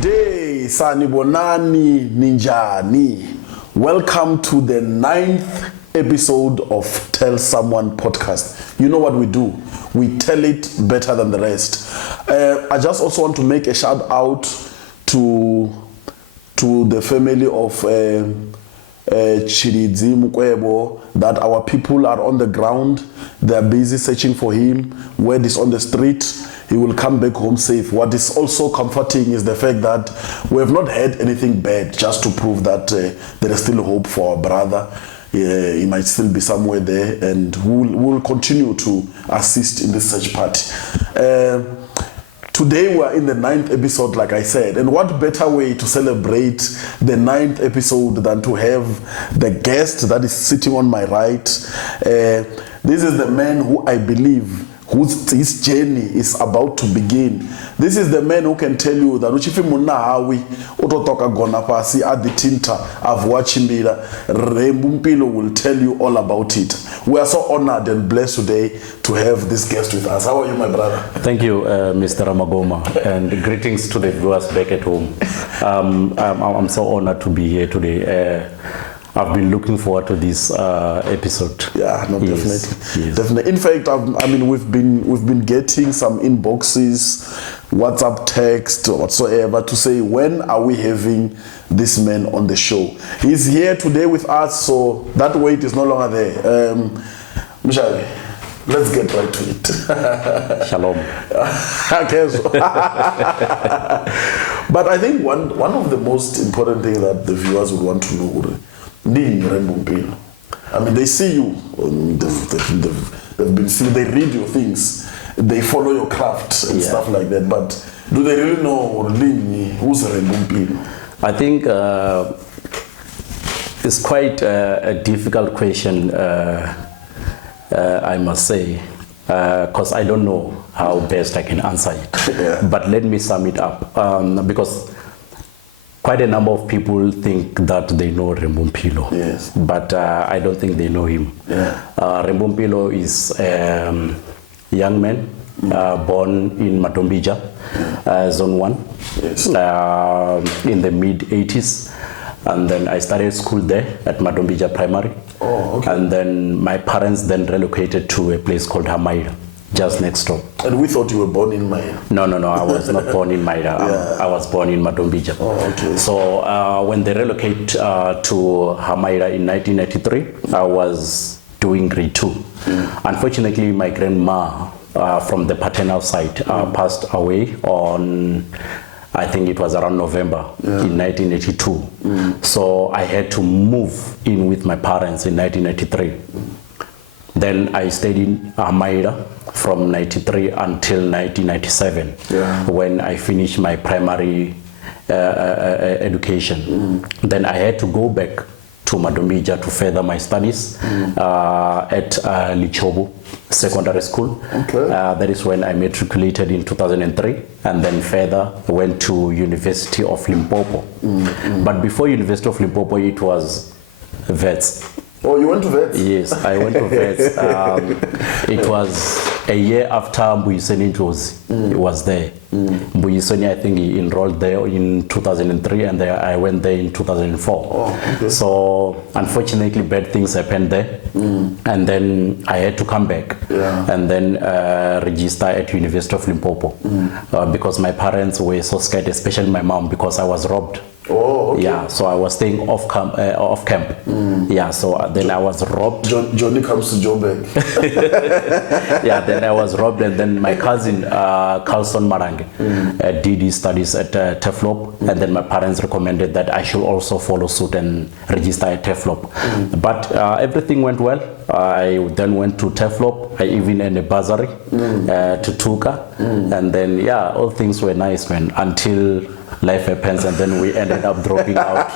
Day sanibonani ninjani. Welcome to the 9th episode of Tellsomeone podcast. You know what we do? We tell it better than the rest. I just also want to make a shout out to the family of Chididzi Mukwebo, that our people are on the ground. They are busy searching for him. Word is on the street. He will come back home safe. What is also comforting is the fact that we have not heard anything bad, just to prove that there is still hope for our brother. He might still be somewhere there, and we'll continue to assist in this search party. Today we are in the 9th episode, like I said, and what better way to celebrate the 9th episode than to have the guest that is sitting on my right. This is the man who I believe his journey is about to begin. This is the man who can tell you that uchifi muna hawi utotoka gona pasi at the tinta I've watched Mpilo. Rembu Mpilo will tell you all about it. We are so honored and blessed today to have this guest with us. How are you, my brother? Thank you, Mr. Ramagoma, and greetings to the viewers back at home. I'm so honored to be here today. I've been looking forward to this episode. Yeah, no, Yes, definitely, yes. definitely. In fact, we've been getting some inboxes, WhatsApp text, whatsoever, to say when are we having this man on the show. He's here today with us, so that wait is no longer there. Mshali, let's get right to it. Shalom. Okay, so but I think one of the most important things that the viewers would want to know, Rembu Mpilo. I mean, they see you, they've been seeing, they read your things, they follow your craft and stuff like that, but do they really know who's Rembu Mpilo? I think it's quite a difficult question, I must say, because I don't know how best I can answer it. Yeah. But let me sum it up, because quite a number of people think that they know Rembu Mpilo. Yes. But I don't think they know him. Yeah. Rembu Mpilo is a young man born in Matombija, Zone 1, Yes. in the mid-80s. And then I started school there at Matombija Primary. Oh, okay. And then my parents then relocated to a place called Hamaira, just next door. And we thought you were born in Maya. No, I was not born in Maida. Yeah. I was born in Matombija. Oh, okay. So when they relocate to Hamaira in 1993, I was doing grade 2. Unfortunately, my grandma from the paternal side passed away on, I think it was around November in 1982. So I had to move in with my parents in 1993. Then I stayed in Hamaira from 93 until 1997, when I finished my primary education. Then I had to go back to Matombija to further my studies at Lichobo Secondary School. Okay. That is when I matriculated in 2003, and then further went to University of Limpopo. But before University of Limpopo, it was Vets. Oh, you went to Vets? Yes, I went to Vets. It was a year after Mbuyiseni Njozi was there. Mbuyiseni, I think he enrolled there in 2003, and I went there in 2004. Oh, okay. So unfortunately, bad things happened there, and then I had to come back and then register at University of Limpopo because my parents were so scared, especially my mom, because I was robbed. Oh, okay. Yeah, so I was staying off camp. Yeah, so then I was robbed. Johnny comes to Joburg. Yeah, then I was robbed, and then my cousin Carlson Marange did his studies at Teflop, and then my parents recommended that I should also follow suit and register at Teflop. But everything went well. I then went to Teflop. I even earned a bursary to Tuka, and then all things were nice, man, until life happens, and then we ended up dropping out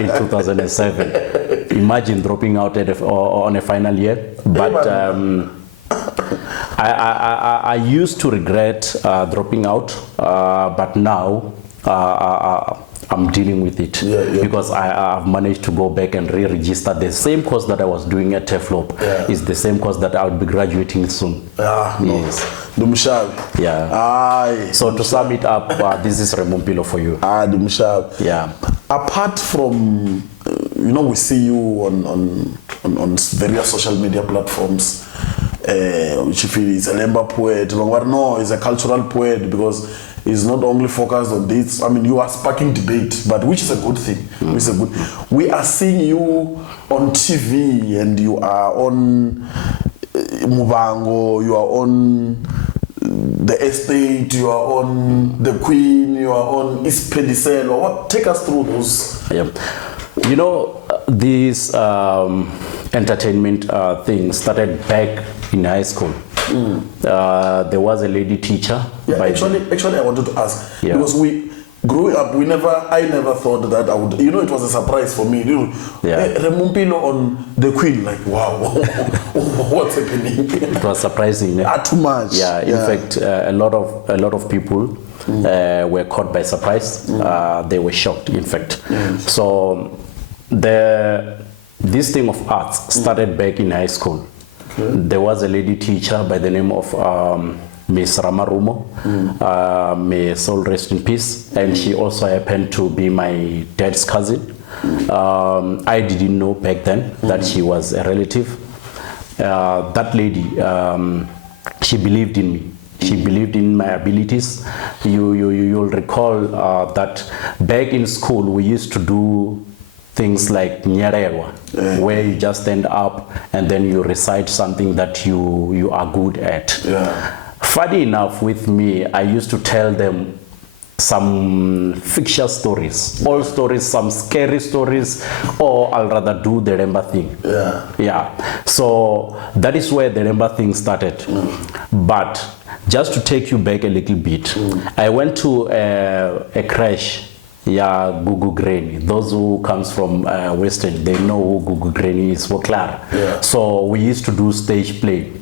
in 2007. Imagine dropping out on a final year. But I used to regret dropping out, but now I'm dealing with it because I've managed to go back and re-register the same course that I was doing at Teflop. Is the same course that I'll be graduating soon. Yes. Yeah. Aye. So to sum it up, this is Mpilo for you. Yeah. Apart from, we see you on various social media platforms, which you feel is a Lemba poet, no, he's a cultural poet because he's not only focused on this. I mean, you are sparking debate, but which is a good thing. We are seeing you on TV, and you are on Muvhango, you are on the estate, you are on the Queen, you are on East Pedicel. What? Take us through those. Yeah. This entertainment thing started back in high school. There was a lady teacher. Actually, I wanted to ask because growing up, I never thought that I would. It was a surprise for me. Mpilo on the Queen, like wow, what's happening? It was surprising. Too much. Yeah. In fact, a lot of people were caught by surprise. They were shocked. In fact, so this thing of arts started back in high school. There was a lady teacher by the name of Miss Ramarumo, may soul rest in peace, and she also happened to be my dad's cousin. I didn't know back then that she was a relative. That lady, she believed in me. She believed in my abilities. You'll recall that back in school we used to do things like nyarelwa, where you just stand up and then you recite something that you are good at. Funny enough, with me, I used to tell them some fictitious stories, all stories, some scary stories, or I'll rather do the Lemba thing. So that is where the Lemba thing started. But just to take you back a little bit, I went to a crash. Gugu Granny. Those who comes from Western, they know who Gugu Granny is for Clara. So we used to do stage play.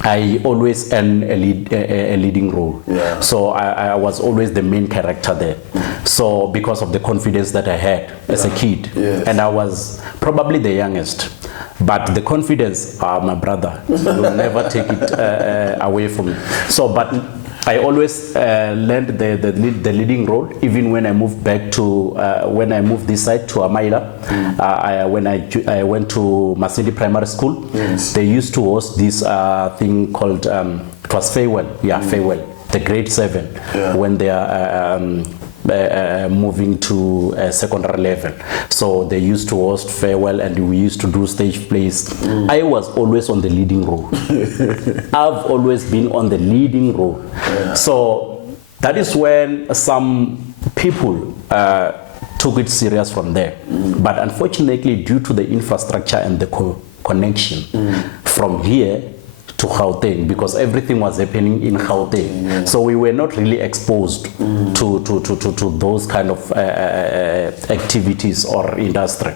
I always earn a leading role. So I was always the main character there. So because of the confidence that I had as a kid, and I was probably the youngest. But the confidence, my brother, will never take it away from me. So, but I always learned the leading role, even when I moved back to, when I moved this side to Amaila. When I went to Masindi Primary School, they used to host this thing called, it was Farewell, Farewell, the grade 7, when they are moving to secondary level. So they used to host Farewell and we used to do stage plays. I was always on the leading role. I've always been on the leading role. So that is when some people took it serious from there. But unfortunately, due to the infrastructure and the connection from here to Gauteng, because everything was happening in Gauteng. So we were not really exposed to those kind of activities or industry.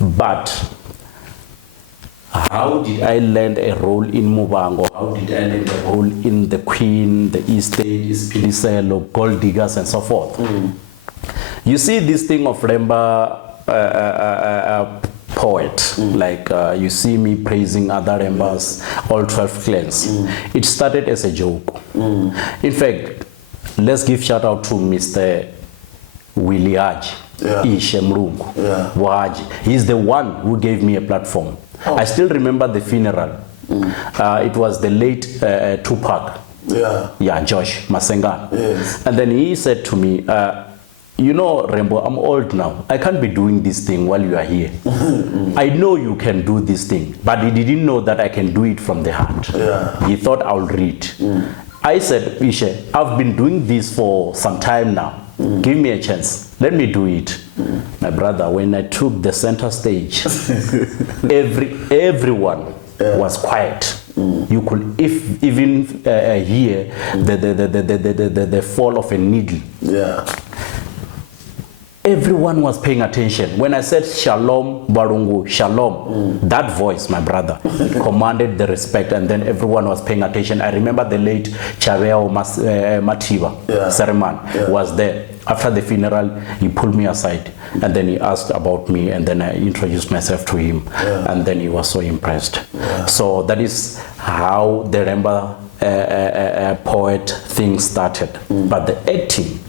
But how did I land a role in Muvhango? How did I land a role in the Queen, the Estate, East Pedicel, Gold Diggers, and so forth? You see this thing of Lemba poet, like you see me praising other Lembas, all 12 clans. It started as a joke. In fact, let's give shout out to Mr. Willie Haji, Wahaji. He's the one who gave me a platform. I still remember the funeral. It was the late Tupac, Josh Masenga. And then he said to me, you know, Rembu, I'm old now. I can't be doing this thing while you are here. I know you can do this thing, but he didn't know that I can do it from the heart. He thought I'll read. I said, Ishe, I've been doing this for some time now. Give me a chance. Let me do it. My brother, when I took the center stage, everyone was quiet. You could even hear the fall of a needle. Everyone was paying attention. When I said Shalom, Barungu, Shalom, that voice, my brother, commanded the respect, and then everyone was paying attention. I remember the late Chaveo Matiba, Seriman, was there. after the funeral, he pulled me aside and then he asked about me, and then I introduced myself to him, and then he was so impressed. So that is how the Lemba poet thing started. But the acting,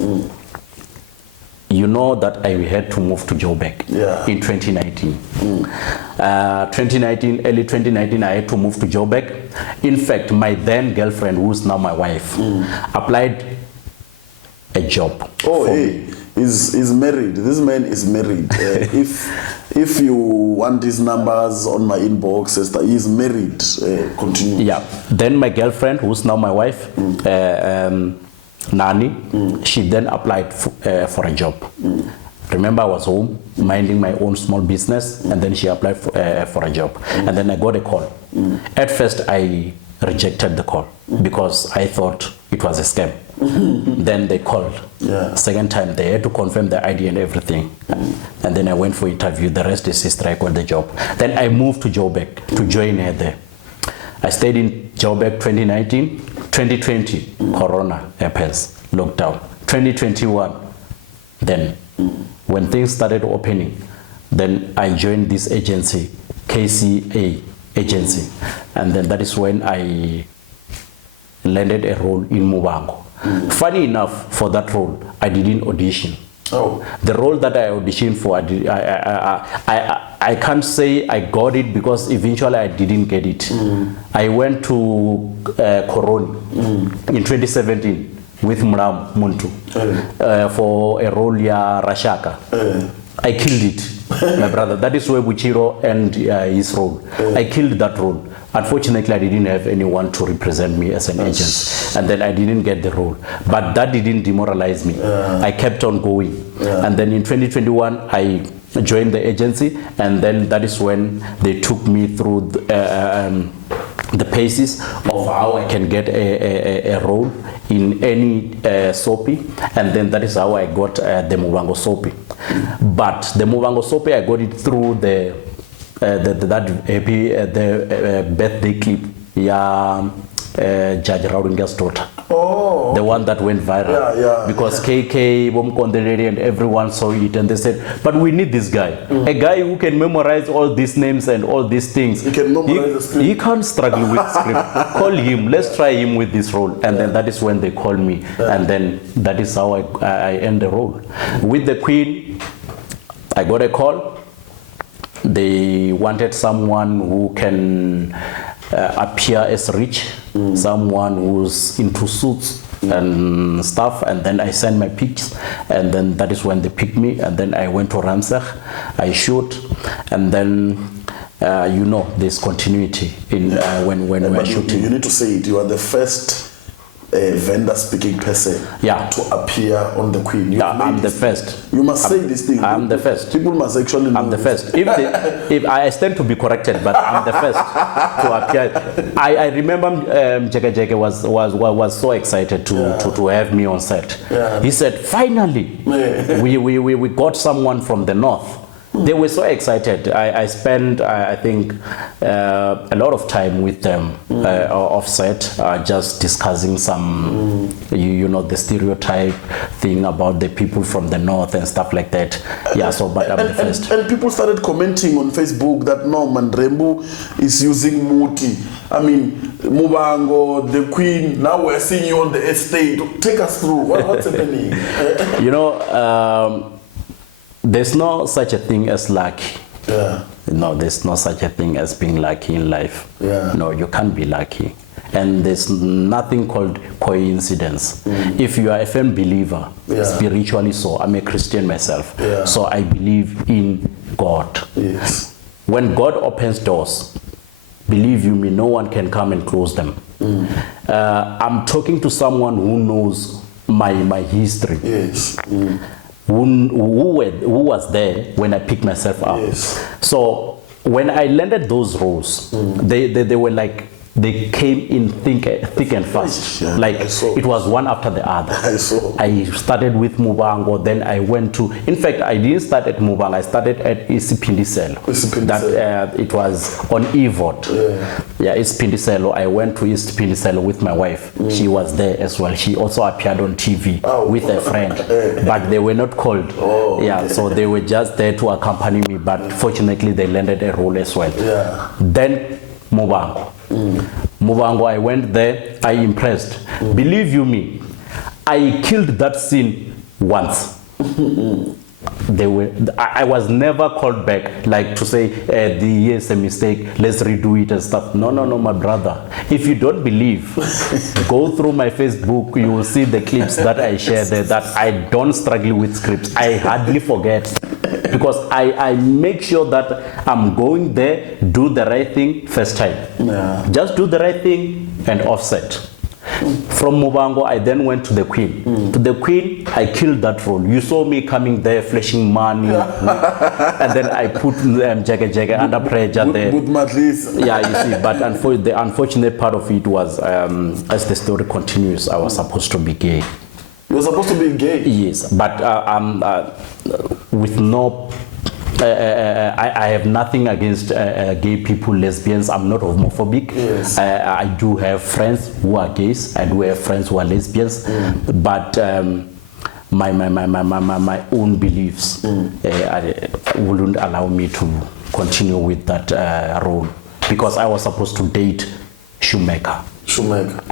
you know that I had to move to Joburg in 2019. 2019, early 2019, I had to move to Joburg. In fact, my then girlfriend, who's now my wife, applied a job. Oh, hey, he's married. This man is married. If you want his numbers on my inbox, he's married. Continue. Yeah. Then my girlfriend, who's now my wife, Nani, she then applied for a job. Remember, I was home minding my own small business, and then she applied for a job. And then I got a call. At first, I rejected the call because I thought it was a scam. Then they called. Second time, they had to confirm the ID and everything. And then I went for interview. The rest is history. I got the job. Then I moved to Joburg to join her there. I stayed in Joburg 2019, 2020, Corona happens, lockdown. 2021, then when things started opening, then I joined this agency, KCA agency, and then that is when I landed a role in Muvhango. Funny enough, for that role, I didn't audition. Oh. The role that I auditioned for, I can't say I got it because eventually I didn't get it. I went to Koroni in 2017 with Mram Muntu for a role ya Rashaka. I killed it, my brother. That is where Buchiro and his role. I killed that role. Unfortunately, I didn't have anyone to represent me as an agent, and then I didn't get the role. But that didn't demoralize me. I kept on going. And then in 2021, I joined the agency, and then that is when they took me through the paces of how I can get a role in any soapy, and then that is how I got the Muvhango soapy. But the Muvhango soapy, I got it through the birthday clip, Judge Rauringa's daughter. Oh, the one that went viral. Because KK, Bomkondelere, and everyone saw it, and they said, but we need this guy. A guy who can memorize all these names and all these things. He can memorize the script. He can't struggle with script. Call him, let's try him with this role. And then that is when they called me. And then that is how I end the role. With the Queen, I got a call. They wanted someone who can appear as rich, someone who's into suits and stuff, and then I sent my pics, and then that is when they picked me, and then I went to Ramsech, I shoot, and then you know, there's continuity in when we're shooting. You need to say it, you are the first Venda speaking person to appear on the Queen. I'm the first. You must say this thing. I'm the first. People must actually know. I'm the first. If I stand to be corrected, but I'm the first to appear. I remember Jega was so excited to have me on set. He said, finally, we got someone from the north. They were so excited. I spent, I think, a lot of time with them off set, just discussing some, you know, the stereotype thing about the people from the north and stuff like that. So, but I'm the first. And people started commenting on Facebook that no, man, Rembu is using Muti. I mean, Muvhango, the Queen, now we're seeing you on the estate. Take us through. What's happening? You know, there's no such a thing as lucky. No, there's no such a thing as being lucky in life. No, you can't be lucky. And there's nothing called coincidence. If you are a firm believer, spiritually so, I'm a Christian myself, so I believe in God. When God opens doors, believe you me, no one can come and close them. I'm talking to someone who knows my history. Who was there when I picked myself up. So when I landed those roles, they were like they came in thick and fast. Yeah, Like I saw. it was one after the other. I saw. I started with Muvhango, then I went to, in fact, I didn't start at Muvhango, I started at Isipindiselo. That it was on Evot. Yeah, Isipindiselo. I went to Isipindiselo with my wife. She was there as well. She also appeared on TV with a friend, but they were not called. Yeah, so they were just there to accompany me, but fortunately they landed a role as well. Yeah. Then Muvhango. Muvhango, I went there, I impressed. Believe you me, I killed that scene once. I was never called back, like to say, here's a mistake, let's redo it and stuff. No, my brother. If you don't believe, go through my Facebook, you will see the clips that I share there, that I don't struggle with scripts. I hardly forget. Because I make sure that I'm going there, do the right thing first time. Yeah. Just do the right thing and offset. From Muvhango, I then went to the Queen. To the Queen, I killed that role. You saw me coming there, flashing money, and then I put Jaga under pressure there. With Matlis. Yeah, you see. But the unfortunate part of it was, as the story continues, I was supposed to be gay. You were supposed to be gay? Yes, but with no... I have nothing against gay people, lesbians. I'm not homophobic. Yes. I do have friends who are gays. I do have friends who are lesbians. But my own beliefs wouldn't allow me to continue with that role, because I was supposed to date Shoemaker.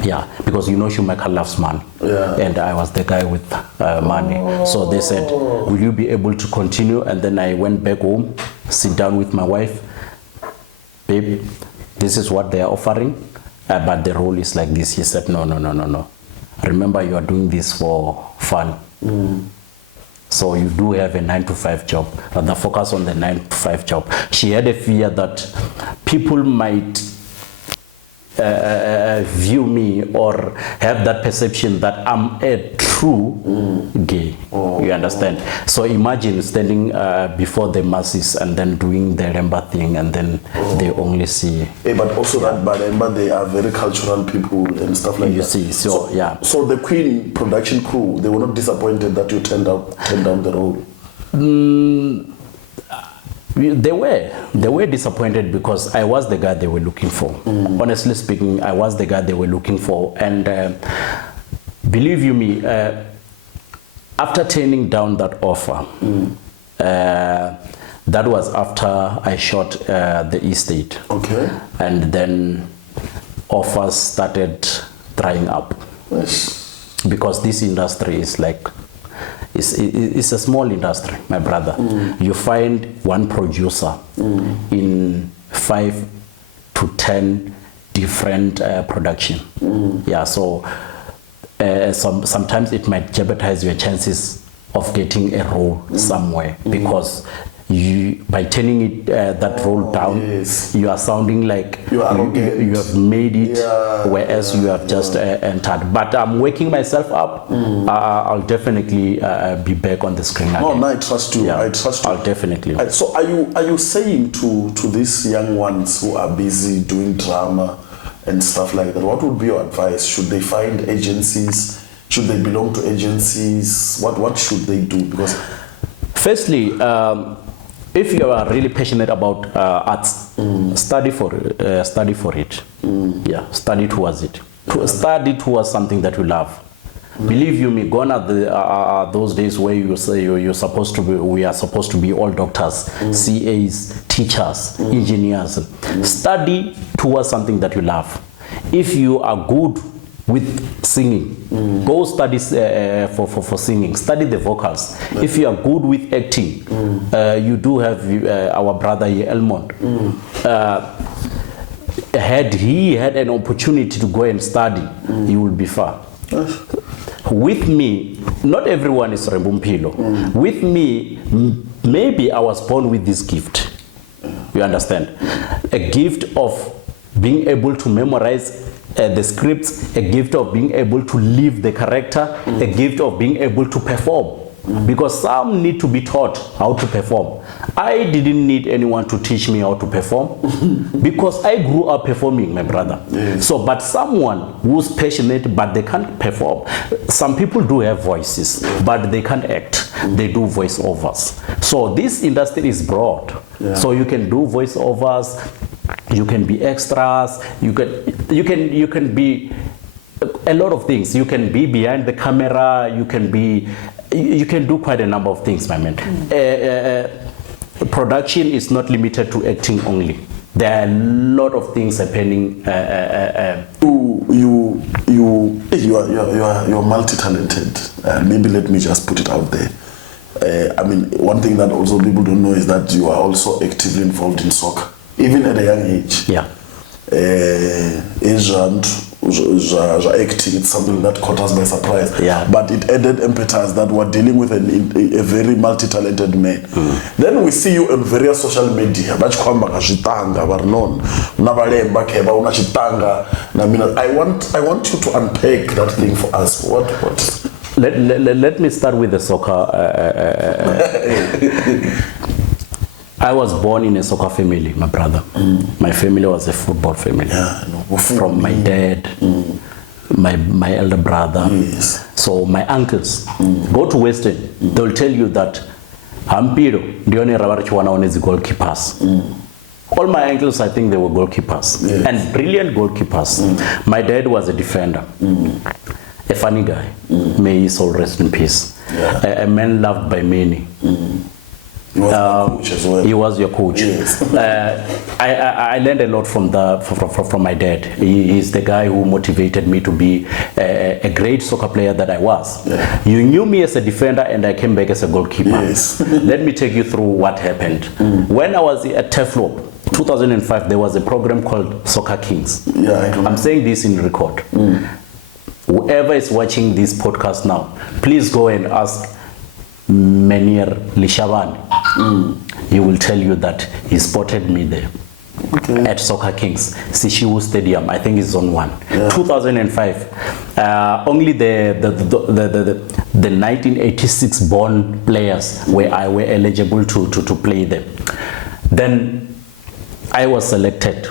Yeah, because you know Shoemaker loves money. Yeah. And I was the guy with money. So they said, will you be able to continue? And then I went back home, sit down with my wife. Babe, this is what they are offering, but the role is like this. He said, no. Remember, you are doing this for fun. So you do have a 9-to-5 job. The focus on the 9-to-5 job. She had a fear that people might view me or have that perception that I'm a true gay. You understand? So imagine standing before the masses and then doing the Lemba thing, and then they only see. But also that by Lemba, they are very cultural people and stuff like that. You see, so yeah. So the Queen production crew, they were not disappointed that you turned down the role? They were disappointed, because I was the guy they were looking for. Honestly speaking, I was the guy they were looking for. And believe you me, after turning down that offer, that was after I shot the estate. Okay. And then offers started drying up. Yes. Because this industry is like, it's a small industry, my brother. You find one producer in 5 to 10 different production. Yeah, so sometimes it might jeopardize your chances of getting a role somewhere, because by turning it that role down, you are sounding like you have made it, whereas you have just entered. But I'm waking myself up. I'll definitely be back on the screen again. No, I trust you. Yeah, I trust you. I'll definitely. So are you saying to these young ones who are busy doing drama and stuff like that, what would be your advice? Should they find agencies? Should they belong to agencies? What should they do? Because firstly, if you are really passionate about arts, study for it. Yeah, study towards it. Study towards something that you love. Believe you me, gone are those days where you say we are supposed to be all doctors, CAs, teachers, engineers. Study towards something that you love. If you are good with singing, go study for singing, study the vocals. If you are good with acting, you do have our brother here, Elmond. Had he had an opportunity to go and study, he would be far. With me, not everyone is Rembu Mpilo. With me, maybe I was born with this gift. You understand? A gift of being able to memorize the scripts, a gift of being able to live the character, a gift of being able to perform. because some need to be taught how to perform. I didn't need anyone to teach me how to perform because I grew up performing, my brother. Yes. So, but someone who's passionate but they can't perform. Some people do have voices, but they can't act. They do voiceovers. So this industry is broad. Yeah. So you can do voiceovers, you can be extras, you can be a lot of things. You can be behind the camera, you can do quite a number of things, my man. Production is not limited to acting only. There are a lot of things happening. You're multi-talented. Maybe let me just put it out there. I mean, one thing that also people don't know is that you are also actively involved in soccer, even at a young age. Yeah. Acting, it's something that caught us by surprise. Yeah. But it added impetus that we're dealing with a very multi-talented man. Then we see you on various social media. Lemba I want you to unpack that thing for us. What? Let me start with the soccer. I was born in a soccer family, my brother. My family was a football family. Yeah, no. From my dad, my elder brother. Yes. So my uncles, go to Western, they'll tell you that Mpilo, the only one is goalkeepers. All my uncles, I think they were goalkeepers. Yes. And brilliant goalkeepers. My dad was a defender. A funny guy. May his soul rest in peace. Yeah. A man loved by many. He was your coach as well. He was your coach. Yes. I learned a lot from my dad. He's the guy who motivated me to be a great soccer player that I was. Yeah. You knew me as a defender and I came back as a goalkeeper. Yes. Let me take you through what happened. When I was at Tellsomeone, 2005, there was a program called Soccer Kings. Yeah, I don't know. I'm saying this in record. Whoever is watching this podcast now, please go and ask Menir Lishaban. He will tell you that he spotted me there. Okay. At Soccer Kings, Sishiwu Stadium, I think it's on 1. Yeah. 2005. Only the 1986 born players were eligible to play them. Then I was selected,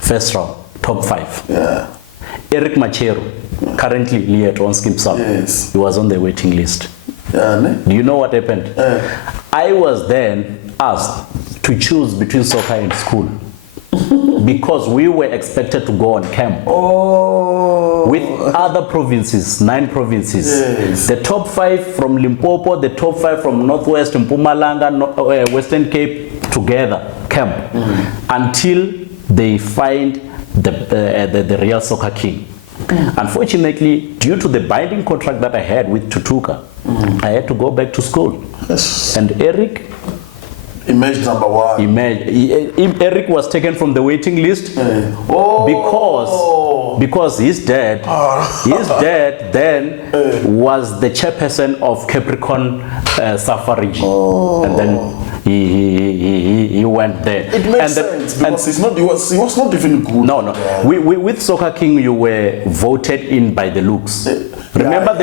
first round, top 5. Yeah. Eric Machero, currently Liet on Skimsam. Yes. He was on the waiting list. Yeah, ne? Do you know what happened? I was then asked to choose between soccer and school because we were expected to go on camp with other provinces, 9 provinces. Yes. The top 5 from Limpopo, the top 5 from Northwest, Mpumalanga, Western Cape together camp until they find the real soccer king. Unfortunately, due to the binding contract that I had with Tutuka, I had to go back to school. Yes. And Eric, Image number 1. Eric was taken from the waiting list because his dad then was the chairperson of Capricorn Safari, and then he went there. It makes sense because he was not even good. No. With Soccer King, you were voted in by the looks. Remember,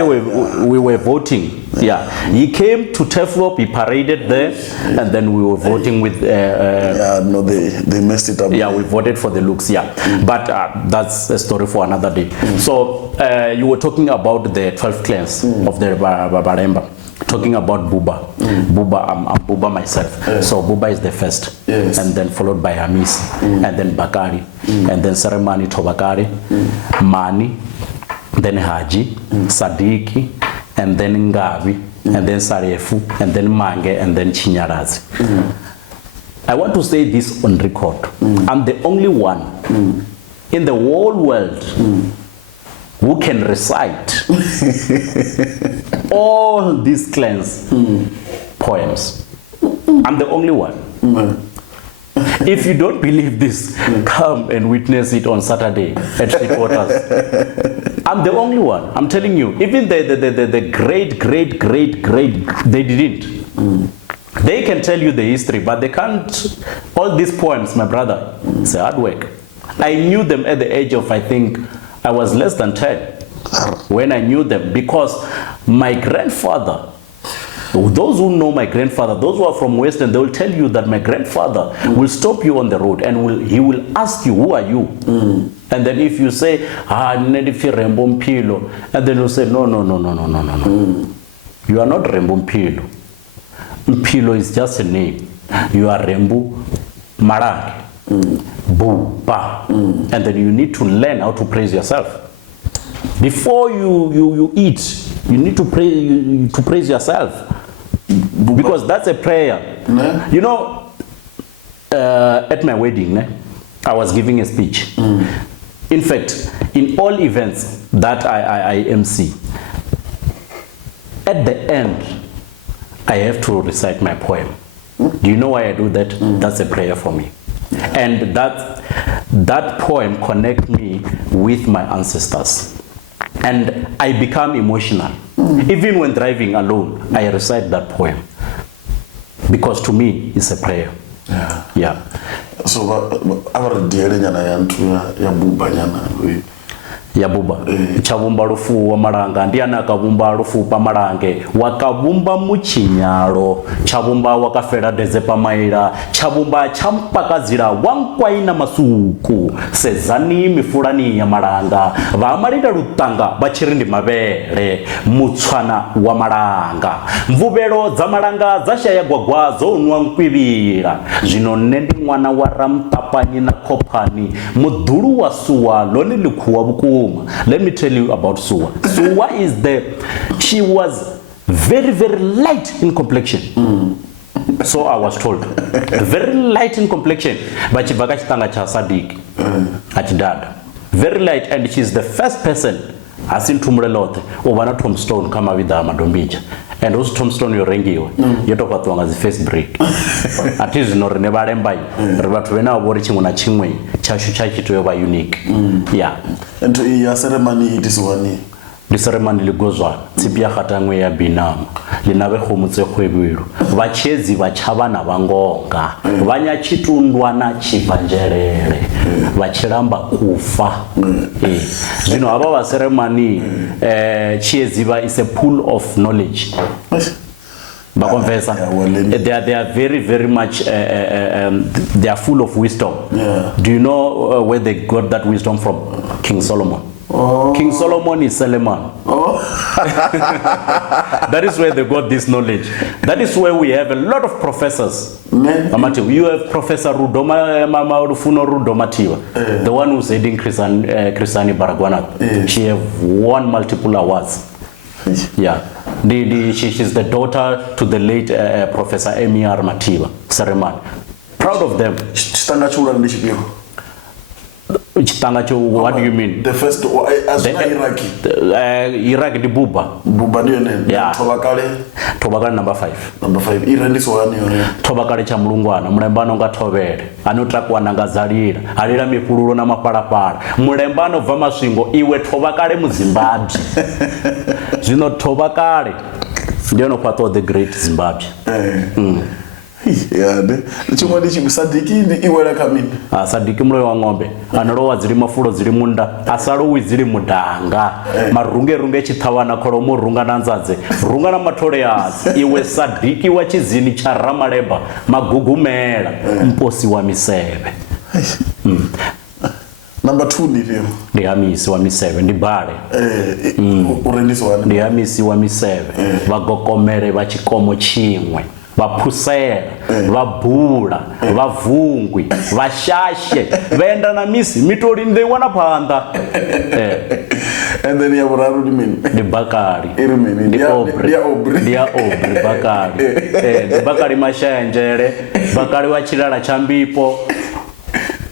we were voting. Yeah, he came to Tellsomeone, he paraded there, and then we were voting with. They messed it up. Yeah, we voted for the looks. Yeah, but that's a story for another day. So you were talking about the 12 clans of the Lemba. Talking about Buba. I'm Buba myself. So Buba is the first. Yes. And then followed by Hamis. And then Bakari. And then Seremani Tobakari. Mani. Then Haji. Sadiki. And then Ngabi. And then Sarefu. And then Mange. And then Chinyarazi. I want to say this on record. I'm the only one in the whole world who can recite all these clans poems. I'm the only one. If you don't believe this, come and witness it on Saturday at Streetwaters. I'm the only one. I'm telling you. Even the great, they didn't. They can tell you the history, but they can't. All these poems, my brother, it's hard work. I knew them at the age of, I think, I was less than 10 when I knew them, because my grandfather Those who know my grandfather, those who are from Western, they will tell you that my grandfather will stop you on the road and he will ask you, who are you? And then if you say, Rembu Mpilo, and then you say, no. You are not Rembu Mpilo. Mpilo is just a name. You are Rembu Marange. Buba. And then you need to learn how to praise yourself. Before you eat, you need to praise yourself. Because that's a prayer. You know, at my wedding, I was giving a speech. In fact, in all events that I emcee, at the end, I have to recite my poem. Do you know why I do that? That's a prayer for me. And that poem connects me with my ancestors. And I become emotional. Even when driving alone, I recite that poem. Because to me, it's a prayer. Yeah. So, our dear ya buba nyana. Yabuba chabumba rufu wa maranga ndiana akabumba rufu pa marange wakabumba muchinyaro chabumba wakafera deze pamaira chabumba champakazira wankwaina masuku sezani mifurani ya maranga vamarida rutanga bachirindi mabere mutswana wa maranga mvubero za maranga zashaya gwagwazo unwa nkwibira zvino nendi mwana wa ramtapanyi na kopani mudhuru wa suwa lone likuwa buku. Let me tell you about Suwa. Suwa she was very, very light in complexion. So I was told. Very light in complexion. But she bagachitanga cha Sadiq. Dad. Very light, and she's the first person asin tumrelote obana tombstone kama vida madombija. And those tombstone yorengiwe yotoka twanga zi face break. Atizi no reneba rembai rebatu wena obori chimuna chimwe chashu chachitu yoba unique. Yeah. And to your ceremony it is one. The ceremony ligozwa tsipya khatangwe ya binamu linabe khomutse khwebiro vachezi vachavana vangonga vanya chitundwana chivanjerere vachiramba kufa zvino ava va ceremony chieziva is a pool of knowledge they are very, very much they are full of wisdom. Do you know where they got that wisdom from? King Solomon. King Solomon is Solomon. That is where they got this knowledge. That is where we have a lot of professors. You have Professor Rudoma, the one who's heading Christiani Baragwana. She have won multiple awards. Yeah. She's the daughter to the late Professor Emir Matiba, Sareman. Proud of them. What do you mean? The first Iraqi. Iraqi the Buba. Buba yeah. Tobakale number 5. Number 5. Tobakale cha mulungwana mulembano nga tobere anotakwa nanga zalira alira mipuluro na maparapara mulembano va maswingo iwe tobakale mu Zimbabwe. Zino tobakale ndio no part of the great Zimbabwe. Yeah, chimwe ndichi Sadiki ndi iwela kamini. Sadiki mloyo wa ng'ombe analowa zili mafulo zili munda asalowi zili mudanga marunge chithawana kholomo runga nanzadze runga na mathole yazi iwe Sadiki wa chizini cha Ramaleba magugumela mposi wa miseve. Number 2 ndivyo. Ndi amisi wa miseve ndi bare. Urendisi wana. Ndi amisi wa miseve vagokomere vachikomo chimwe. Vapusera, vabhura, vavhungwi, vashashe, Venda na misi, mitori they wanna panda. And then you have the Bakari, the Obri, Bakari, the Bakari Mashanjere, Bakari Wachira Chambipo.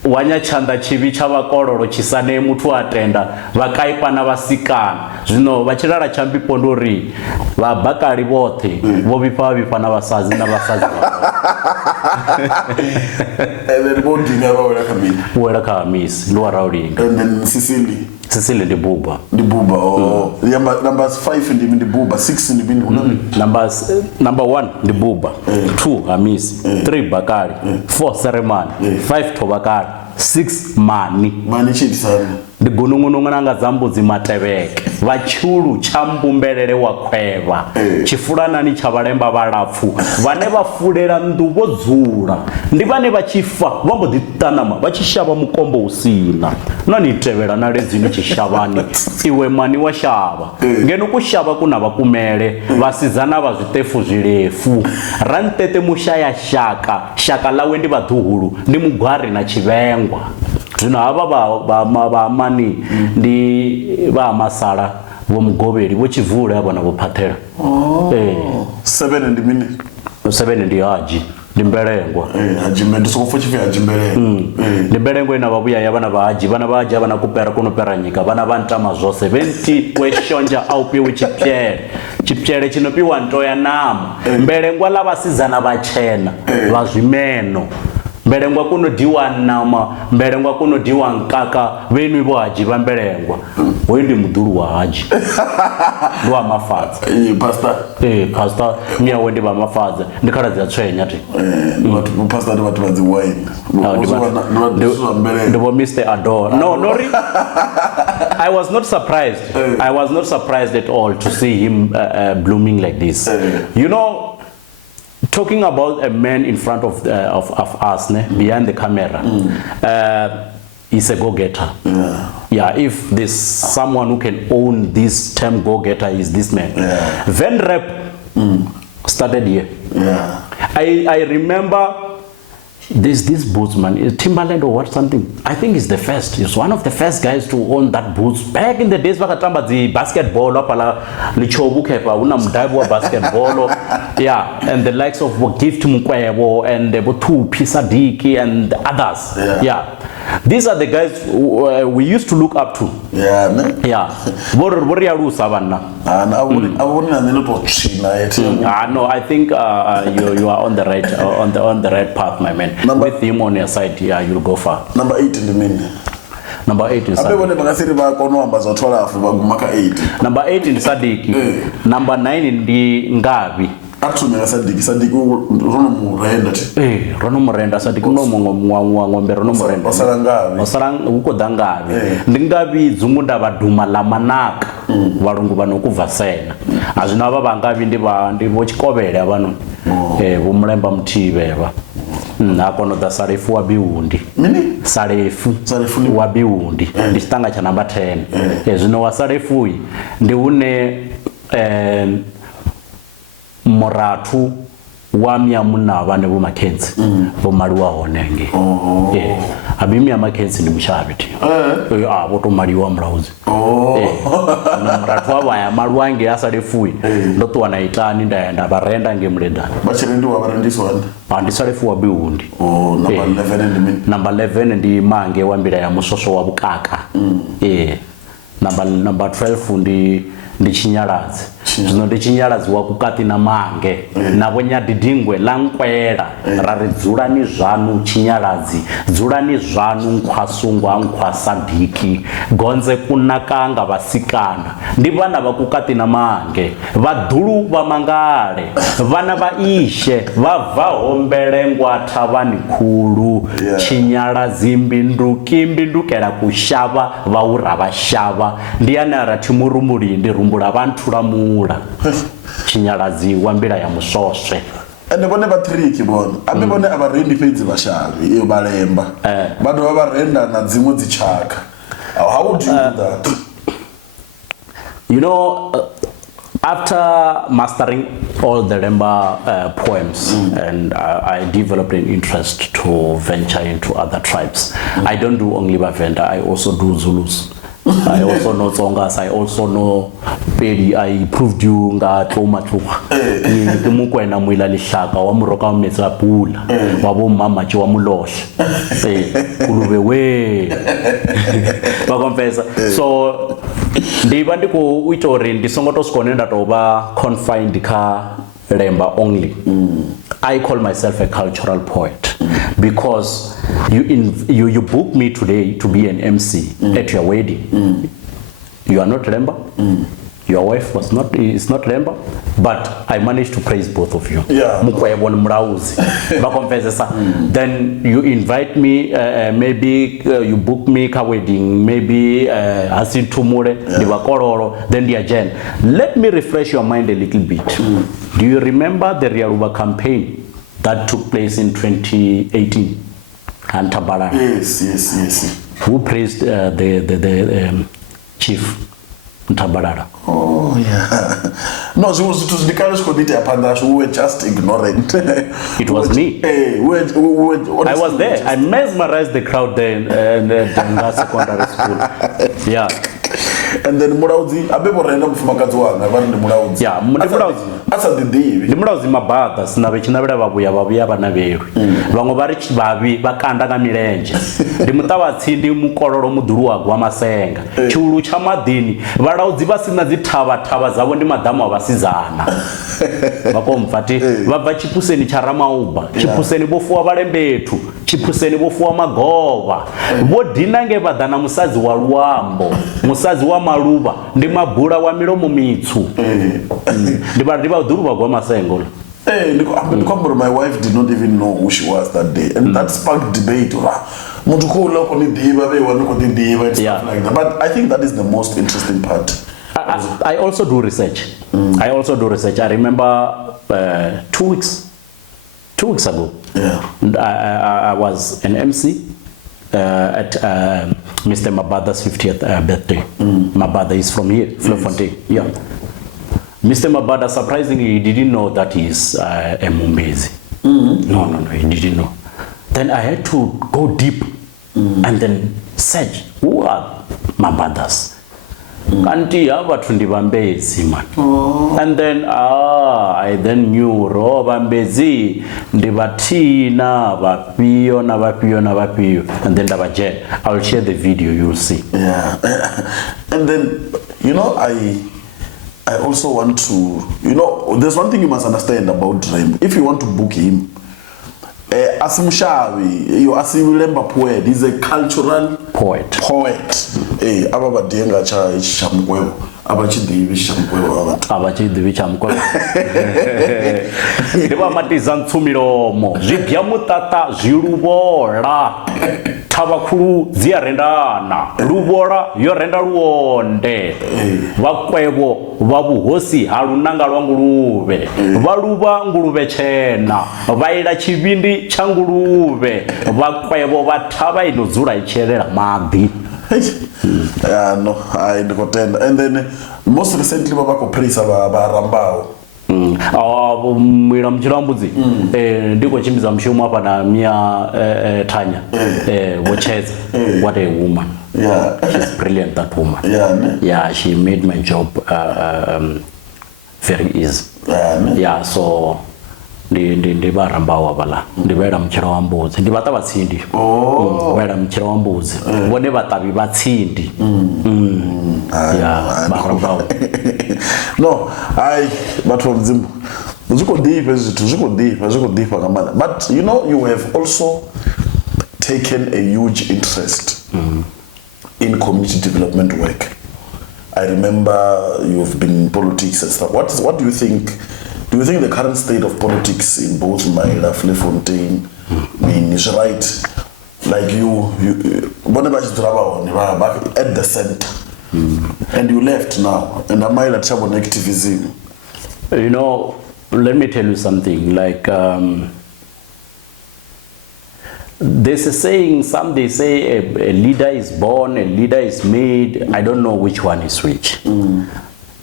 Wanya chanda chivi chava kororo chisane mutu atenda vakaipa na vasikana zvino vachirara chambipo ndori vabakari vote vovipa na vasazi and then bondinga wera kamisi ndo waraulinga and then Sicily the Buba. Numbers 5 in the Buba, 6 in the Number 1 the Buba, 2 Amis, 3 Bakari, 4 Seremani, 5 Tobakari, 6 Mani. Mani chidi sana. ndi gunungunungu nanga dzambudzi matevheke vachulu cha mbumbelele wa khwevha chifulanani cha valemba valapfu vane va fulela nnḓu vo dzula ndi vane va chifa va mbo ḓi ṱanama va tshi shavha mukombo usina na ni tevhela na ledzini tshishavhani iwe mani wa shavha ngeno ku shavha kuna vakumele vasidzana va zwiṱefu zwilefu rantete mushaya shaka lawe ndi vaḓuhulu ndi mugwari na tshivengwa zwino hava va mani ndi va masala vo mugovheli vo tshivule ava na vo phathela 7 ndi mini 7 ndi haji ndi mbelengwa haji ndi soko futhi haji mbelengwa ndi mbelengwa ina vavuya ya vana va haji vana kupera kuno pera nyika vana va ntama zose 20 kweshonja au piwe chipyele chinopiwa ntoya nama mbelengwa la vasizana vachena va zwimeno mbelengwa kuno diwa nama mbelengwa kuno diwa nkaka venu vo haji va mbelengwa hoyu ndi muḓulu wa haji ndi wa mafadza pastor pastor miyawe ndi va mafadza ndi khaladzi ya tswenya ti pastor ndi vhathu vha dzi wine ndi vo Mr Adore no I was not surprised I was not surprised at all to see him blooming like this you know. Talking about a man in front of us, behind the camera, is a go-getter. Yeah, if there's someone who can own this term go-getter, is this man. Venda started here. I remember this bootsman is Timberland or what something. I think he's the first. He's one of the first guys to own that boots. Back in the days, vakatamba the basketball apala lichobu kepa una mdaibu wa basketball. Yeah, and the likes of Gift Mkwebo and the Botu Pisadiki and others. Yeah. These are the guys we used to look up to. Yeah, man. Yeah. What are you savannah? No, I think you are on the right on the right path, my man. With him on your side, yeah, you'll go far. Number 8 in the minute. Number 8 is Sadiki. Number 8 in Sadiki. Number 9 in the Ngavi. Atumela Sadiki rono murenda rono murenda Sadiki no ngombe rono murenda osarang uko dangavi ndingavi dzumunda vaduma la manaka valungu vanokubva sena azvina ava vangavi ndi vo chikovele avano vo mulemba mutiveva akono da sarefu wa biundi sarefu wa biundi ndi chitanga cha number 10 zvino wa sarefu ndi une moratu wa myamuna vane vo Mackenzie vo maliwa honenge abimi ya Mackenzie ndi mushaviti vo to maliwa mlauzi na moratu wa ya maluange asalefuyi ndoto wanaitani ndaenda barenda ngemledani bachirendi wa barendiswa andi salefu wa biundi number 11 ndi mini number 11 ndi mange wa mbira ya musoso wa bukaka number 12 ndi chinyalazi zvino ndi chinyalazi wa kukati na mange navo nyadidingwe lankwela rari dzulani zvanu chinyalazi dzulani zvanu nkhwasungwa nkhwasadiki gonze kunakanga vasikana ndi vana va kukati na mange vadhulu va mangale vana va ishe vabva hombelengwa thavani khulu chinyalazi mbindukela kushava vaura vashava ndiyani arati murumulindi rumbula vantu lamula chinyalazi wa mbila ya musoswe ende bone batriki bona abe bone abarendi fedzi bashavi iyo balemba bado babarenda na dzimwe dzichaka how would you do that you know after mastering all the Lemba poems and I developed an interest to venture into other tribes. I don't do only Venda, I also do Zulus. I also know Tsongas, I also know Pedi. I proved you nga Toma Tuwa. Mukwena mwila lishaka, wamuroka mmetsa pula, wabo mama chi wamulosh. Kulube we. Wakonfesa. So, ndibandi ko uitore ndisongoto skonenda toba confined ka Lemba only. I call myself a cultural poet because you book me today to be an MC at your wedding. You are not Lemba. Your wife is not Lemba, but I managed to praise both of you. Yeah. Then you invite me, maybe you book me a wedding, maybe Asin Tumure, then the agenda. Let me refresh your mind a little bit. Do you remember the Riaruba campaign that took place in 2018? And Tabarara? Yes. Who praised the chief? Tabarara. Oh yeah. No, it was the Carlos Committee who were just ignorant. It was me. I was there. I mesmerized the crowd there in the secondary school. Yeah. And then Murauzi, abebo random fumakazwanga, abandi Murauzi. Yeah, Murauzi. Asa the day. The Murauzi mabada, sinabechina babuya bana beru. Bango barichi babi bakanda na mirenje. The mutawatsindi mukororo muduru agwa masenga. Chulu cha madini, barauzi basina zitaba zabo ndi madamu abasizana. Bakomfati, bava chipuseni cha ramauba, chipuseni bofuwa balembetu, chipuseni bofuwa magova. Bodinange badana musazi wa Luambo, musazi wa maluba, ndi mabura wa milomo mitsu. Ndiba duruba kwa masengo. My wife did not even know who she was that day, and that sparked debate. Stuff like that. But I think that is the most interesting part. I also do research. I remember 2 weeks ago. Yeah. I was an MC at Mr. Mabada's 50th birthday. Mabada is from here, Flofontaine. Yeah. Mr. Mabada, surprisingly, he didn't know that he's a Mumbezi. No, he didn't know. Then I had to go deep and then search who are Mabadas. Kanti abathundi bambezi man. And then I then knew ro bambezi ndibathina bapiyo and then dabaje. I will share the video, you'll see. Yeah. And then I also want to, there's one thing you must understand about Rembu. If you want to book him, Asimshawi, you Lemba poet, he's a cultural poet. Ababadenga cha ishamkwebo, abachidivi shamkwebo abachidivi chamkwebo. Ndiba matiza ntsumilomo, zibya mutata zilubola. Tabakuru ziyarendana, lubola yorenda luonde. Vakwebo vabuhosi halunanga lwa ngulube. Valuba ngulube chena, vaila chivindi cha ngulube. Vakwebo vatava inozula ichelela madi. Yeah, no, I understand. And then most recently babako prisa barambao. Mwira mchirambuzi ndiko chimbiza mshumu hapa na Mia Tanya Wocheza. What a woman. Yeah. She's brilliant, that woman. Yeah, she made my job very easy. Yeah, so ndibarambao abala ndibera mchira wa mbuzi ndibata batsindi bera mchira wa mbuzi bone batabi batsindi yeah barambao. No, but from Zimbu ziko deep kamala. But you have also taken a huge interest in community development work. I remember you've been in politics and stuff. What do you think? Do you think the current state of politics in both Maila, Fontaine, is right? Like you back at the center, and you left now, and Maila trouble activism. Let me tell you something. Like there's a saying. Some they say a leader is born, a leader is made. I don't know which one is which,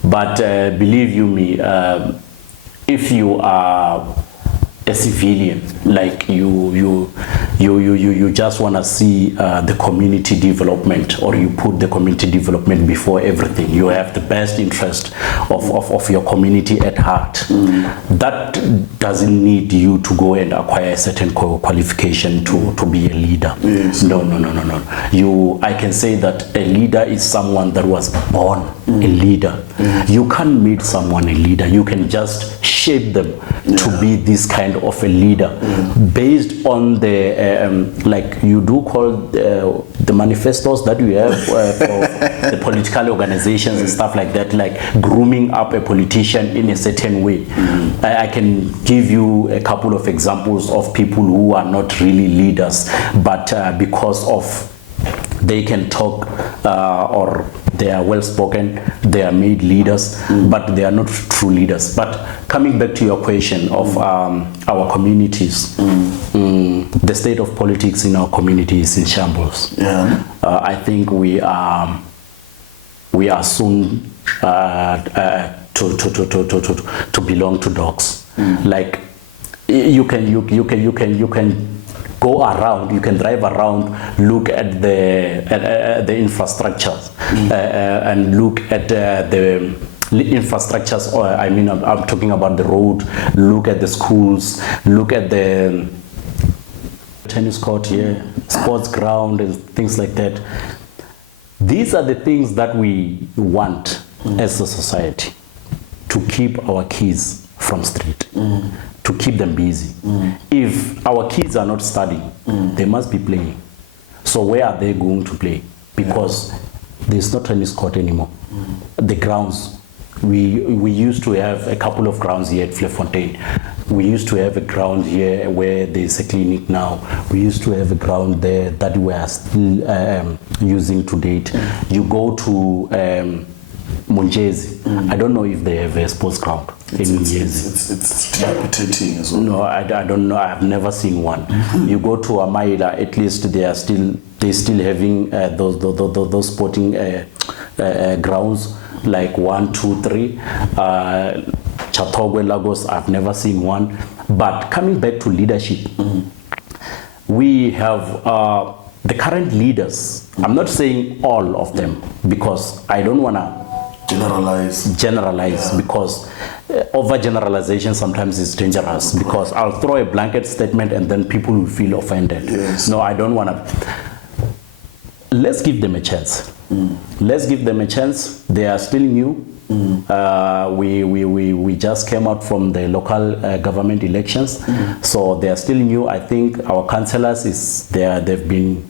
but believe you me. If you are a civilian, like you just want to see the community development, or you put the community development before everything, you have the best interest of your community at heart. That doesn't need you to go and acquire a certain qualification to be a leader. Yes. No. I can say that a leader is someone that was born a leader. You can't make someone a leader. You can just shape them to be this kind of a leader based on the like you do call the manifestos that you have the political organizations and stuff like that, like grooming up a politician in a certain way. I can give you a couple of examples of people who are not really leaders, but because of they can talk or they are well spoken, they are made leaders, but they are not true leaders. But coming back to your question of our communities, the state of politics in our community is in shambles. Yeah. I think we are soon to belong to dogs. Like you can go around, you can drive around, look at the infrastructures and look at the infrastructures, or I mean I'm talking about the road, look at the schools, look at the tennis court here, sports ground and things like that. These are the things that we want as a society, to keep our kids from street, to keep them busy. If our kids are not studying, they must be playing. So where are they going to play? Because there's no tennis court anymore. The grounds, we used to have a couple of grounds here at Flefontaine. We used to have a ground here where there's a clinic now. We used to have a ground there that we are still using to date. You go to Munjezi. I don't know if they have a sports ground in Munjezi. It's dilapidating as well. No, I don't know. I've never seen one. You go to Amaila, at least they're still having those sporting grounds, like 1, 2, 3. Chatogwe, Lagos, I've never seen one. But coming back to leadership, we have the current leaders. I'm not saying all of them, because I don't want to generalize, because overgeneralization sometimes is dangerous, because I'll throw a blanket statement and then people will feel offended. Yes. No, I don't want to. Let's give them a chance. Let's give them a chance. They are still new. We just came out from the local government elections, so they are still new. I think our councillors they've been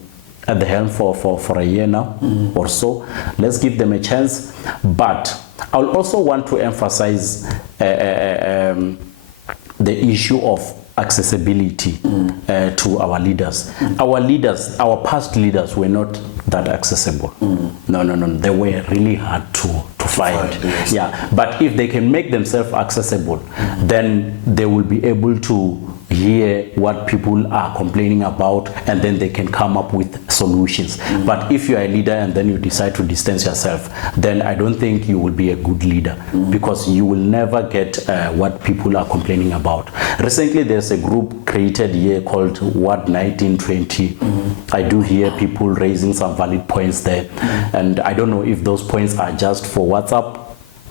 at the helm for a year now or so. Let's give them a chance. But I'll also want to emphasize the issue of accessibility to our leaders. Our leaders, our past leaders, were not that accessible. No, they were really hard to find. Yes. Yeah, but if they can make themselves accessible, then they will be able to hear what people are complaining about, and then they can come up with solutions. But if you are a leader and then you decide to distance yourself, then I don't think you will be a good leader, because you will never get what people are complaining about. Recently there's a group created here called What 1920. I do hear people raising some valid points there, and I don't know if those points are just for WhatsApp,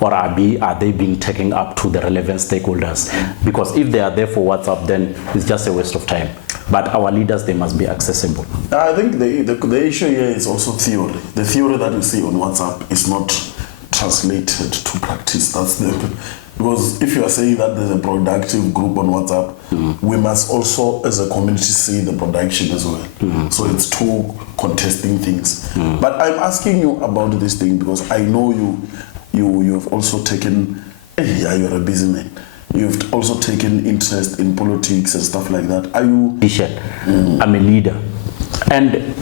or are they being taken up to the relevant stakeholders? Because if they are there for WhatsApp, then it's just a waste of time. But our leaders, they must be accessible. I think the issue here is also theory. The theory that we see on WhatsApp is not translated to practice. That's because if you are saying that there's a productive group on WhatsApp, we must also, as a community, see the production as well. So it's two contesting things. But I'm asking you about this thing because I know you've also taken, you're a busy man. You've also taken interest in politics and stuff like that. Are you? I'm a leader. And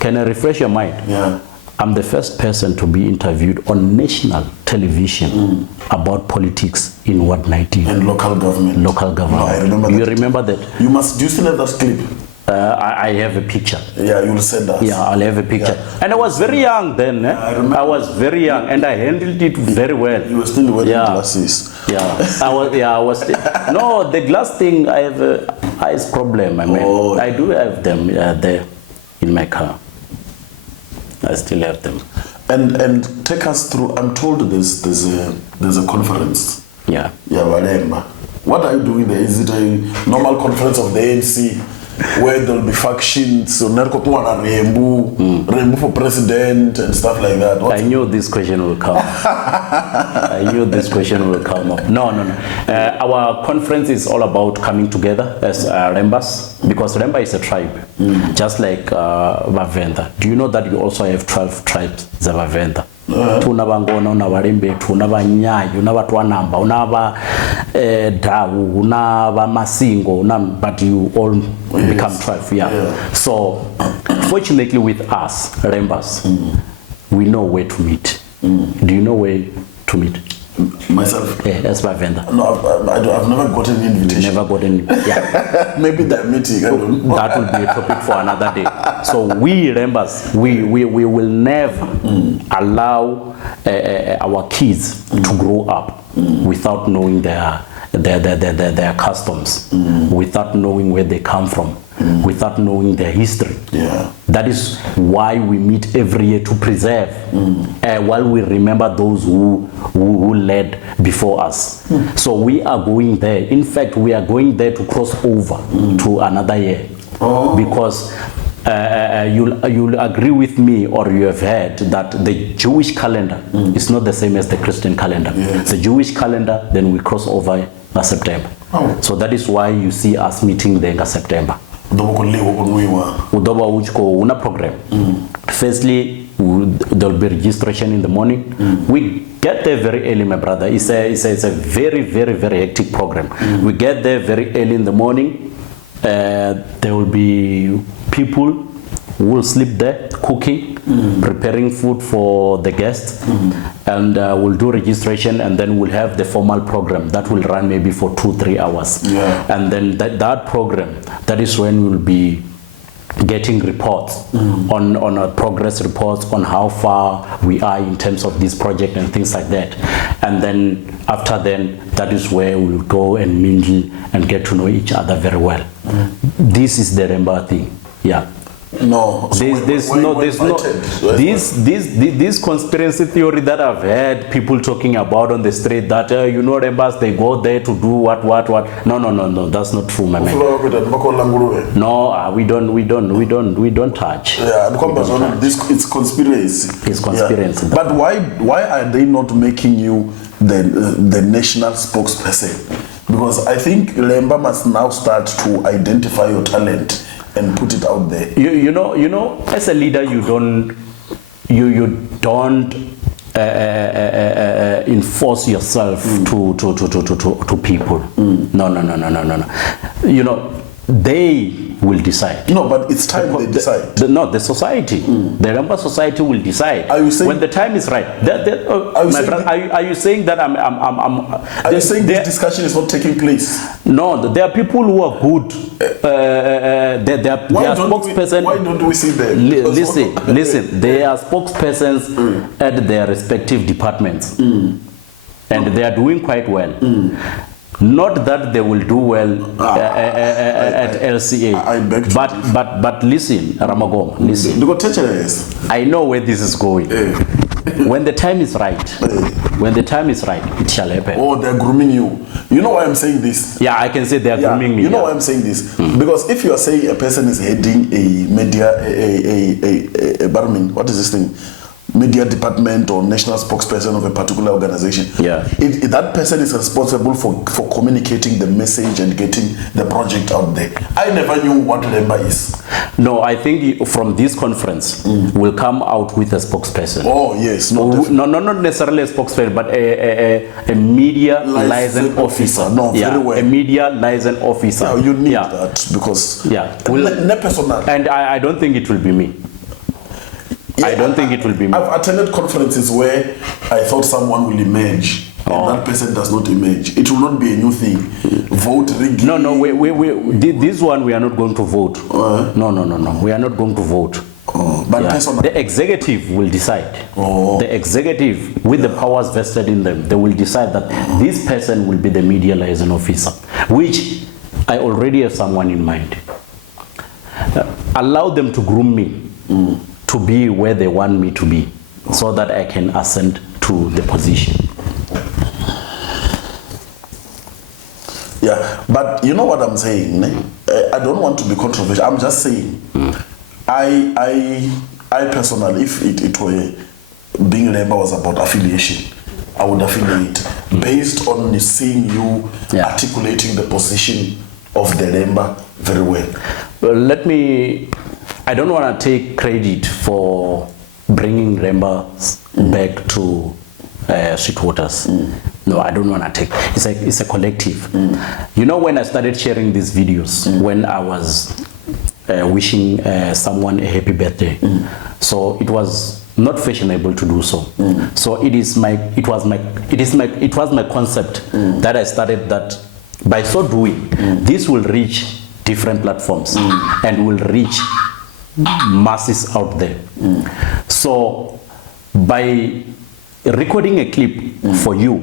can I refresh your mind? Yeah. I'm the first person to be interviewed on national television about politics in What 19. And local government. Local government. No, I remember that. You remember that? You must. Do you still have that clip? I have a picture. Yeah, you'll send us. Yeah, I'll have a picture. Yeah. And I was very young then. I was very young, and I handled it very well. You were still wearing glasses. Yeah, I was. No, the glass thing, I have a eyes problem. I mean, I do have them there in my car. I still have them. And take us through. I'm told there's a conference. Yeah. Yeah, Lemba. What are you doing there? Is it a normal conference of the ANC where there'll be factions? So Rembu for president and stuff like that? I knew this question will come. I knew this question will come up. No. Our conference is all about coming together as Lembas, because Lemba is a tribe, just like Venda. Do you know that you also have 12 tribes, Venda? Tuna Vangona, una Rembu, tuna Vanyai, una Vatwanamba, una Dau, una Masingo, but you all become 12, yeah. So, fortunately with us, Lembas, we know where to meet. Do you know where to meet? Myself? Yeah, as Venda. No, I've never gotten an invitation. Never gotten, yeah. Maybe they're meeting, I don't know. That will be a topic for another day. So we Lembas, we will never allow our kids to grow up without knowing their customs, without knowing where they come from, without knowing their history. Yeah. That is why we meet every year to preserve, while we remember those who led before us. So we are going there. In fact, we are going there to cross over to another year, because you'll agree with me, or you have heard that the Jewish calendar is not the same as the Christian calendar. Yes. The Jewish calendar, then we cross over in September. So that is why you see us meeting there in September. Udoba uchko una program. Firstly, there'll be registration in the morning. We get there very early, my brother. It's a very, very, very hectic program. We get there very early in the morning. There will be people who will sleep there, cooking, preparing food for the guests, and we'll do registration, and then we'll have the formal program that will run maybe for 2-3 hours. Yeah. And then that program, that is when we'll be getting reports on progress reports on how far we are in terms of this project and things like that. And then after then, that is where we'll go and mingle and get to know each other very well. This is the Lemba thing. Yeah. No, so this conspiracy theory that I've heard people talking about on the street, that Lembas, they go there to do what. No, that's not true, my man. No, we don't touch. Yeah, this it's conspiracy. It's conspiracy. Yeah. But why are they not making you the national spokesperson? Because I think Lemba must now start to identify your talent and put it out there. You know, as a leader, you don't enforce yourself to people. No. You know, they will decide. No, but it's time they decide. The society, the Lemba society will decide. Are you saying, when the time is right? Are you saying that I'm? Are you saying this discussion is not taking place? No, there are people who are good. They are spokespersons. Why don't we see them? Listen. They are spokespersons at their respective departments, and they are doing quite well. Not that they will do well at LCA. I beg to differ. But listen, Ramagom, listen. I know where this is going. When the time is right, it shall happen. Oh, they're grooming you. You know why I'm saying this? Yeah, I can say they're grooming me. You know why I'm saying this? Because if you are saying a person is heading a media, what is this thing? Media department or national spokesperson of a particular organization. Yeah. That person is responsible for communicating the message and getting the project out there. I never knew what Lemba is. No, I think from this conference we'll come out with a spokesperson. Oh yes. Not necessarily a spokesperson, but a media liaison officer. No, very well. A media liaison officer. Yeah, you need that because personal. And I don't think it will be me. Yeah, I don't think it will be me. I've attended conferences where I thought someone will emerge, and that person does not emerge. It will not be a new thing. Vote rigging. No. This one we are not going to vote. No. We are not going to vote. But the executive will decide. The executive, with the powers vested in them, they will decide that this person will be the media liaison officer, which I already have someone in mind. Allow them to groom me. To be where they want me to be, so that I can ascend to the position. Yeah, but you know what I'm saying? I don't want to be controversial. I'm just saying, I personally, if it were being Lemba was about affiliation, I would affiliate based on seeing you articulating the position of the Lemba very well. Well, I don't want to take credit for bringing Lemba back to Sweetwaters. No, I don't want to take. It's a collective. You know, when I started sharing these videos, when I was wishing someone a happy birthday, so it was not fashionable to do so. So it was my concept that I started, that by so doing, this will reach different platforms and will reach masses out there. So by recording a clip for you,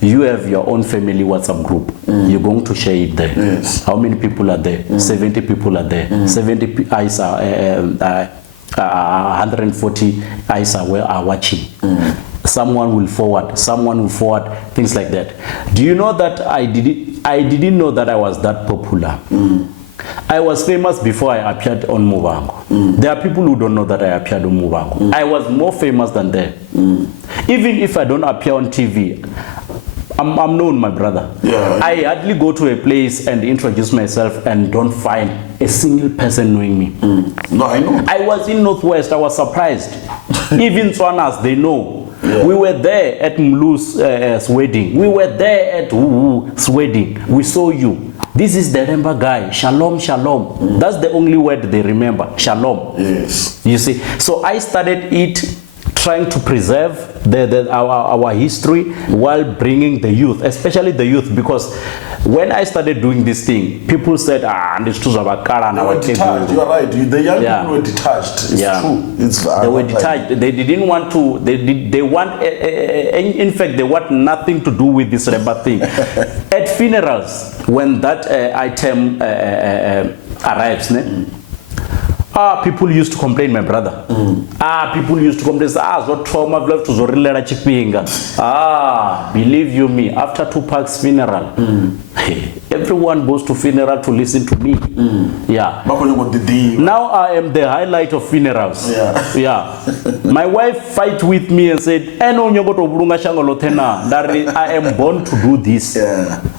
you have your own family WhatsApp group. You're going to share it there. Yes. How many people are there? 70 people are there. 70 eyes are 140 eyes are watching. Someone will forward, things like that. Do you know that I didn't know that I was that popular? I was famous before I appeared on Muvhango. There are people who don't know that I appeared on Muvhango. I was more famous than them. Even if I don't appear on TV, I'm known, my brother. Yeah. I hardly go to a place and introduce myself and don't find a single person knowing me. No, I know. I was in Northwest, I was surprised. Even Swanas, they know. Yeah. We were there at Mlu's wedding. We were there at Wu's wedding. We saw you. This is the Lemba guy. Shalom, shalom. That's the only word they remember. Shalom. Yes. You see. So I started it trying to preserve our history while bringing the youth, especially the youth, because when I started doing this thing, people said, and it's too Zabakara. They were detached. You are right. The young people were detached. It's true. They were detached. They didn't want to. They want. In fact, they want nothing to do with this Lemba thing. At funerals, when that item arrives, people used to complain, my brother. People used to complain, what trauma I've left to Zorilera Chipinga. Believe you me, after Tupac's funeral, everyone goes to funeral to listen to me. Yeah. Now I am the highlight of funerals. Yeah. My wife fight with me and said, I am born to do this.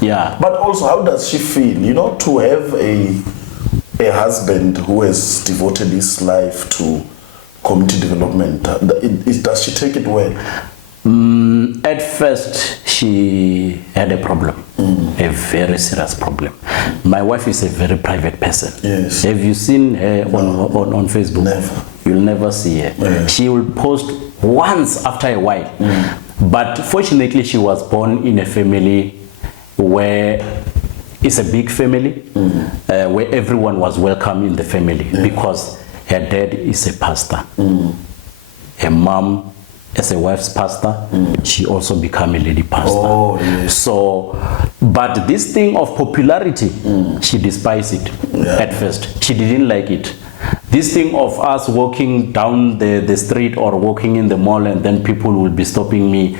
Yeah. But also, how does she feel, you know, to have a husband who has devoted his life to community development? Does she take it well? At first, she had a problem, a very serious problem. My wife is a very private person. Yes. Have you seen her on Facebook? Never. You'll never see her. Yeah. She will post once after a while. But fortunately, she was born in a family where it's a big family, where everyone was welcome in the family, because her dad is a pastor. Her mom, as a wife's pastor, she also became a lady pastor. Oh, yes. So, but this thing of popularity, she despised it at first. She didn't like it. This thing of us walking down the street or walking in the mall and then people will be stopping me,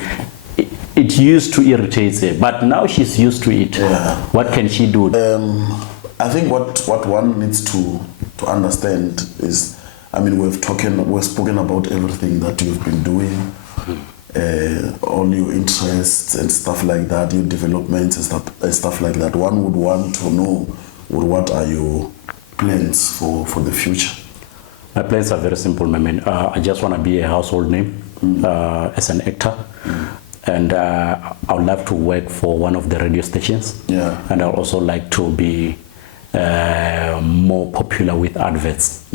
it used to irritate her, but now she's used to it. What can she do? I think what one needs to understand is, I mean, we've spoken about everything that you've been doing, all your interests and stuff like that, your developments and stuff like that. One would want to know, what are your plans for the future? My plans are very simple, my man. I just want to be a household name as an actor. And I would love to work for one of the radio stations. And I would also like to be more popular with adverts.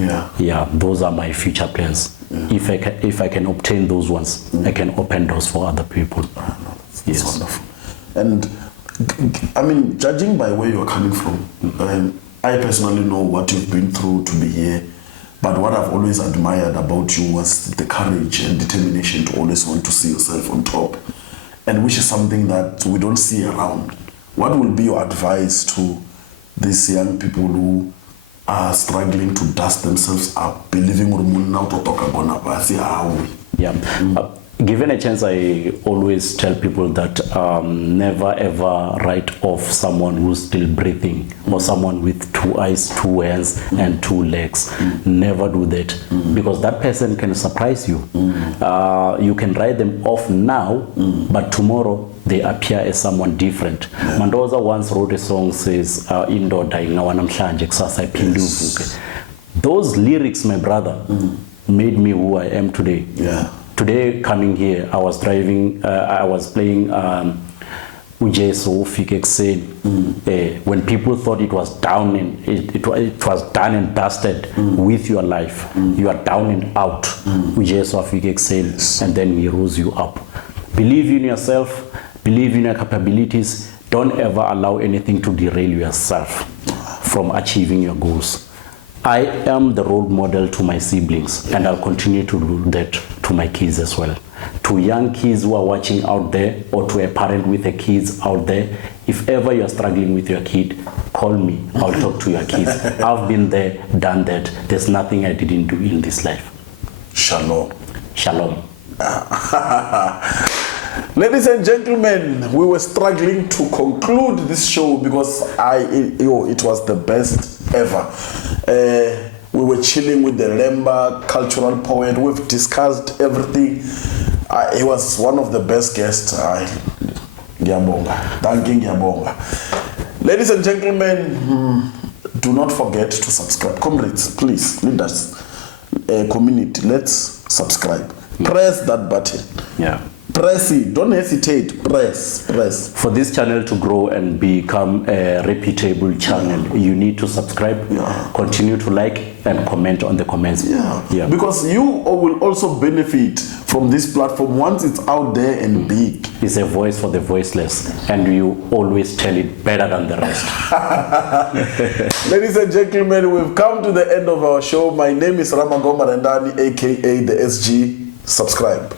Those are my future plans. If I can obtain those ones, I can open doors for other people. That's wonderful. And I mean, judging by where you're coming from, I personally know what you've been through to be here. But what I've always admired about you was the courage and determination to always want to see yourself on top, and which is something that we don't see around. What will be your advice to these young people who are struggling to dust themselves up, believing Given a chance, I always tell people that never ever write off someone who's still breathing or someone with 2 eyes, 2 hands, and 2 legs. Never do that, because that person can surprise you. You can write them off now, but tomorrow they appear as someone different. Mandoza once wrote a song says, "Indoda ingawanamhlanje kusasa iphinde ivuke." Those lyrics, my brother, made me who I am today. Today, coming here, I was driving, I was playing Ujeso Ufike Ekseni. When people thought it was down and it was done and dusted with your life, you are down and out. Ujeso Ufike Ekseni, and then we rose you up. Believe in yourself, believe in your capabilities. Don't ever allow anything to derail yourself from achieving your goals. I am the role model to my siblings, and I'll continue to do that to my kids as well. To young kids who are watching out there, or to a parent with a kids out there, if ever you're struggling with your kid, call me. I'll talk to your kids. I've been there, done that. There's nothing I didn't do in this life. Shalom. Shalom. Ladies and gentlemen, we were struggling to conclude this show because it was the best ever. We were chilling with the Lemba cultural poet. We've discussed everything. He was one of the best guests. Ngiyabonga. Thank you, ngiyabonga. Ladies and gentlemen, do not forget to subscribe. Comrades, please, lead us. Community, let's subscribe. Press that button. Yeah. Press it. Don't hesitate. Press. For this channel to grow and become a reputable channel, you need to subscribe, continue to like, and comment on the comments. Because you will also benefit from this platform once it's out there and big. It's a voice for the voiceless, and you always tell it better than the rest. Ladies and gentlemen, we've come to the end of our show. My name is Ramagoma Randani, aka the SG. Subscribe.